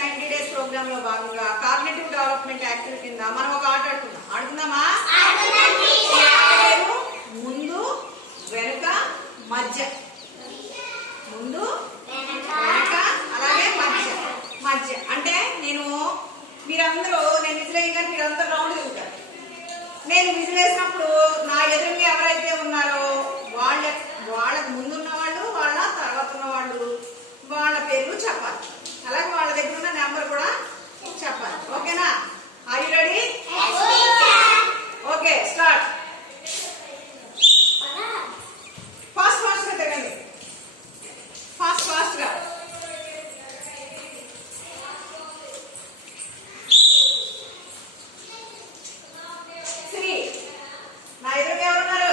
90 days programme లో భాగంగా cognitive development activity కింద మనం ఒక ఆట ఆడుకుందామా? ముందు వెనుక మధ్య, ముందు వెనుక అలాగే మధ్య. మధ్య అంటే నేను విసిరేయగానే మీరందరూ రౌండ్ తిరుగుతారు. నేను విసిరేసినప్పుడు నా ఎదురుగా ఎవరైతే ఉన్నారో వాళ్ళకు ముందున్న వాళ్ళు, వాళ్ళ తర్వాత ఉన్న వాళ్ళు, వాళ్ళ పేర్లు చెప్పాలి. అలాగే వాళ్ళ దగ్గర ఉన్న నెంబర్ కూడా చెప్పాలి. ఓకేనా? Are you ready? Okay, start. Fast గా తిరగండి, ఫాస్ట్ గా. శ్రీ, నా ఎదురుగా ఎవరున్నారు?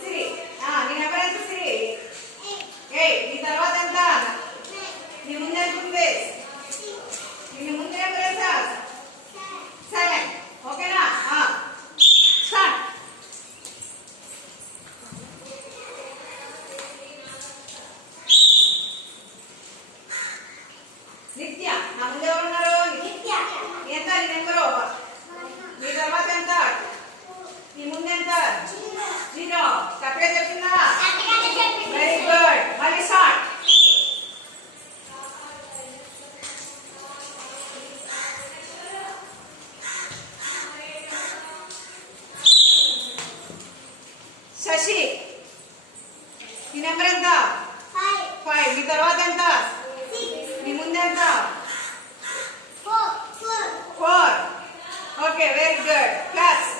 శ్రీ. నీ నెంబర్ ఎంత శ్రీ? 8. నీ తర్వాత ఎంత? నీ ముందు ఎంత ఉంది? నీ ముందు ఎంత తెలుసా? 7. ఓకేనా? స్టార్ట్. నిత్య, నా ముందు ఎవరున్నారు? ఎంత నీ నెంబరు? నీ తర్వాత ఎంత? నీ ముందు ఎంత? 0. కరెక్ట్గా చెప్పిందా? Very good. మళ్ళీ స్టార్ట్. శశి, నీ నెంబర్ ఎంత? 5. నీ తర్వాత ఎంత? నీ ముందు ఎంత? 4. Okay, very good. క్లాస్.